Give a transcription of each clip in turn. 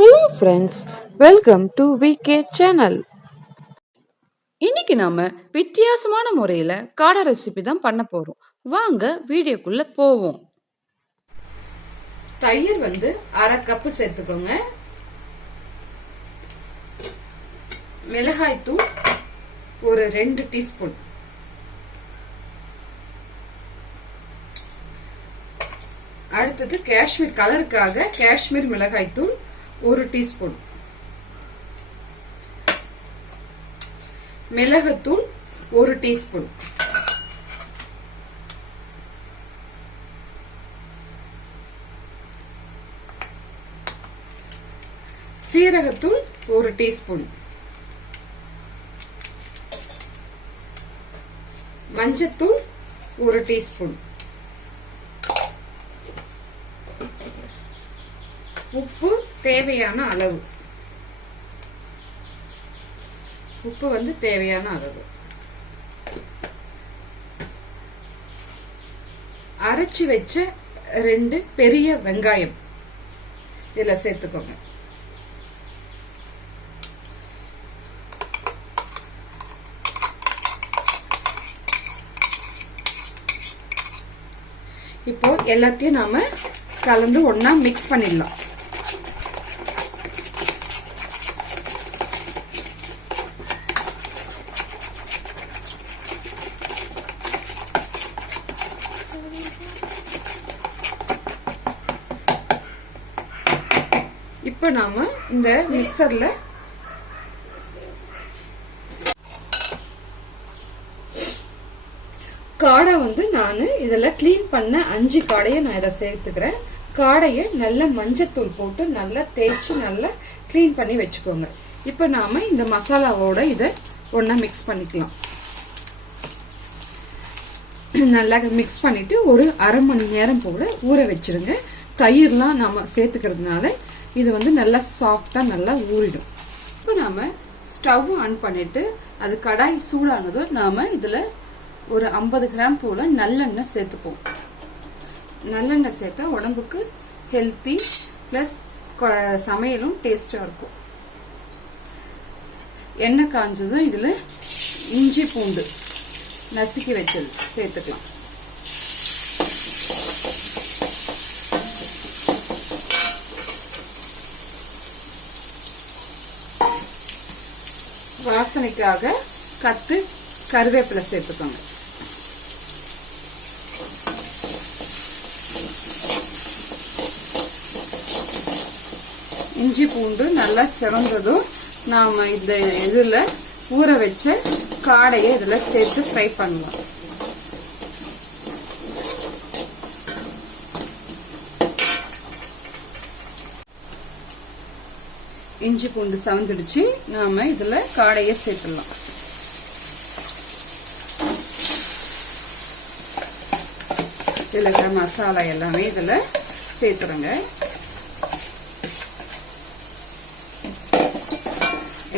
Hello friends, welcome to VK channel. இன்னைக்கு நாம வித்தியாசமான முறையில் காடை ரெசிபி தான் பண்ண போறோம். வாங்க வீடியோக்குள்ள போவோம். தயிர் அரை கப்பு சேர்த்துக்கோங்க. மிளகாய் தூள் ஒரு 2 டீஸ்பூன். அடுத்தது காஷ்மீர் கலருக்காக காஷ்மீர் மிளகாய் தூள் 1 டீஸ்பூன். மிளகுத்தூள் 1 டீஸ்பூன். சீரகத்தூள் 1 டீஸ்பூன். மஞ்சத்தூள் 1 டீஸ்பூன். உப்பு தேவையான அளவு. உப்பு தேவையான அளவு. அரைச்சி வச்ச 2 பெரிய வெங்காயம் இதுல சேர்த்துக்கோங்க. இப்போ எல்லாத்தையும் நாம கலந்து ஒண்ணா மிக்ஸ் பண்ணிடலாம். இப்ப நாம இந்த மிக்சர்ல காடை நான் இதுல கிளீன் பண்ண 5 காடையை நான் இதை சேர்த்துக்கிறேன். காடையை நல்ல மஞ்சத்தூள் போட்டு நல்லா தேய்ச்சி நல்லா கிளீன் பண்ணி வச்சுக்கோங்க. இப்ப நாம இந்த மசாலாவோட இதை ஒண்ணா மிக்ஸ் பண்ணிக்கலாம். நல்லா மிக்ஸ் பண்ணிட்டு ஒரு அரை மணி நேரம் போல ஊற வச்சிருங்க. தயிர்லாம் நாம சேர்த்துக்கிறதுனால இது நல்லா சாஃப்டா நல்லா ஊறிடும். இப்போ நாம ஸ்டவ் ஆன் பண்ணிட்டு அது கடாய் சூடானதும் நாம இதுல ஒரு 50 கிராம் போல நல்லெண்ணெய் சேர்த்துப்போம். நல்லெண்ணெய் சேர்த்தா உடம்புக்கு ஹெல்த்தி பிளஸ் சமையலும் டேஸ்டா இருக்கும். எண்ணெய் காஞ்சதும் இதுல இஞ்சி பூண்டு நசுக்கி வச்சது சேர்த்துக்கலாம். வாசனைக்காக கருவேப்பிலை சேர்த்துக்கோங்க. இஞ்சி பூண்டு நல்லா சிறந்ததும் நாம இந்த இதுல ஊற வச்ச காடையை இதுல சேர்த்து ஃப்ரை பண்ணலாம். இஞ்சி பூண்டு சவந்துடுச்சு. நாம இதுல காடையை சேர்த்துடலாம். இதுல இருக்கிற மசாலா எல்லாமே இதுல சேர்த்துருங்க.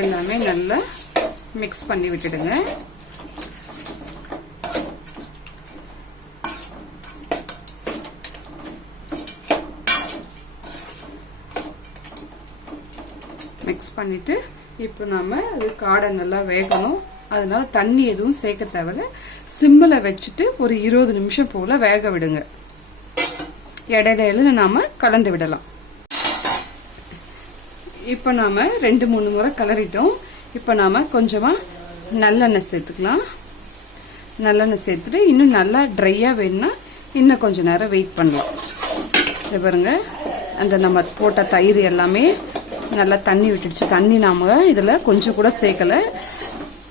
எல்லாமே நல்லா மிக்ஸ் பண்ணி விட்டுடுங்க. மிக்ஸ் பண்ணிட்டு இப்போ நாம அது காடை நல்லா வேகணும். அதனால தண்ணி எதுவும் சேர்க்க தேவையில்ல. சிம்மில் வச்சுட்டு ஒரு 20 நிமிஷம் போல வேக விடுங்க. இடையில நாம கலந்து விடலாம். இப்போ நாம 2-3 முறை கலரிட்டோம். இப்போ நாம கொஞ்சமா நல்லெண்ணெய் சேர்த்துக்கலாம். நல்லெண்ணெய் சேர்த்துட்டு இன்னும் நல்லா ட்ரையா வேணும்னா இன்னும் கொஞ்ச நேரம் வெயிட் பண்ணலாம். இது பாருங்க, அந்த நம்ம போட்ட தயிர் எல்லாமே நல்லா தண்ணி விட்டுடுச்சு. தண்ணி நாம இதுல கொஞ்சம் கூட சேர்க்கல.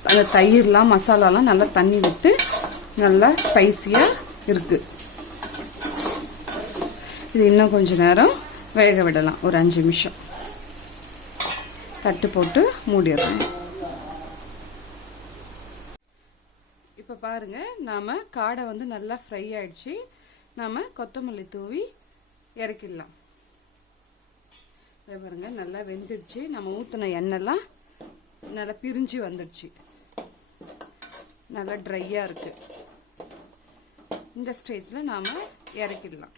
அந்த தயிர்லாம் மசாலாலாம் நல்லா தண்ணி விட்டு நல்லா ஸ்பைசியா இருக்கு. இது இன்னும் கொஞ்ச நேரம் வேக விடலாம். ஒரு 5 நிமிஷம் தட்டு போட்டு மூடிடலாம். இப்ப பாருங்க, நாம காடை நல்லா ஃப்ரை ஆயிடுச்சு. நாம கொத்தமல்லி தூவி இறக்கிடலாம். பாருங்க, நல்லா வெந்துடுச்சு. நம்ம ஊத்தின எண்ணெய்லாம் நல்லா பிரிஞ்சு வந்துடுச்சு. நல்லா ட்ரையா இருக்கு. இந்த ஸ்டேஜ்ல நாம இறக்கிடலாம்.